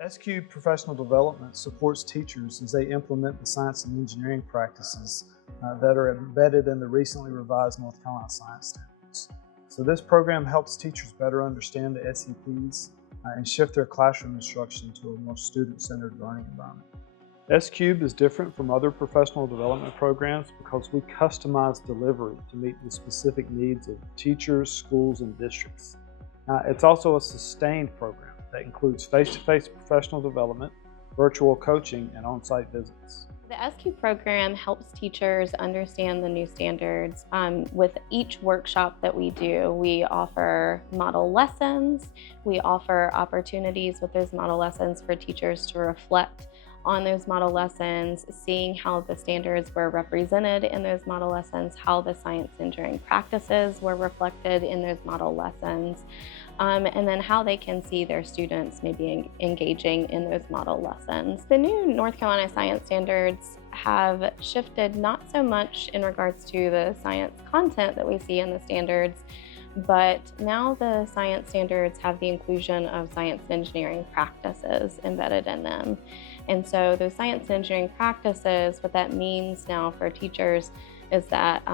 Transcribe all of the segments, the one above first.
SEP Professional Development supports teachers as they implement the science and engineering practices that are embedded in the recently revised North Carolina Science Standards. So this program helps teachers better understand the SEPs and shift their classroom instruction to a more student-centered learning environment. SEP is different from other professional development programs because we customize delivery to meet the specific needs of teachers, schools, and districts. It's also a sustained program that includes face-to-face professional development, virtual coaching, and on-site visits. The SEP program helps teachers understand the new standards. With each workshop that we do, we offer model lessons. We offer opportunities with those model lessons for teachers to reflect on those model lessons, seeing how the standards were represented in those model lessons, how the science engineering practices were reflected in those model lessons, and then how they can see their students maybe engaging in those model lessons. The new North Carolina Science Standards have shifted not so much in regards to the science content that we see in the standards, but now the science standards have the inclusion of science and engineering practices embedded in them. And so those science and engineering practices, what that means now for teachers is that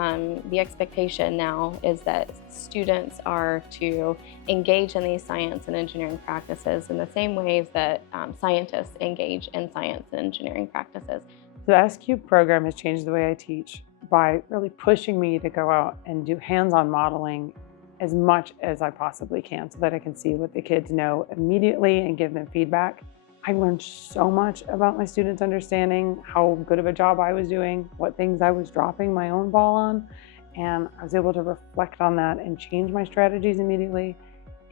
the expectation now is that students are to engage in these science and engineering practices in the same ways that scientists engage in science and engineering practices. The SEP program has changed the way I teach by really pushing me to go out and do hands-on modeling as much as I possibly can so that I can see what the kids know immediately and give them feedback. I learned so much about my students' understanding, how good of a job I was doing, what things I was dropping my own ball on, and I was able to reflect on that and change my strategies immediately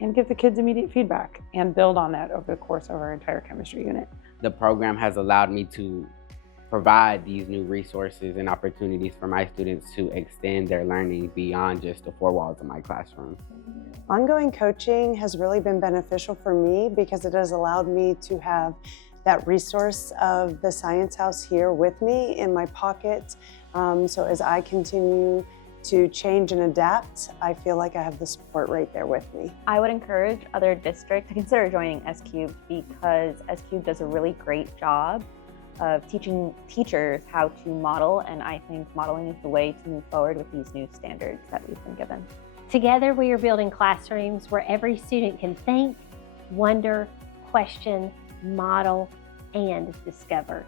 and give the kids immediate feedback and build on that over the course of our entire chemistry unit. The program has allowed me to provide these new resources and opportunities for my students to extend their learning beyond just the four walls of my classroom. Ongoing coaching has really been beneficial for me because it has allowed me to have that resource of the Science House here with me in my pocket. So as I continue to change and adapt, I feel like I have the support right there with me. I would encourage other districts to consider joining SEP because SEP does a really great job of teaching teachers how to model, and I think modeling is the way to move forward with these new standards that we've been given. Together we are building classrooms where every student can think, wonder, question, model, and discover.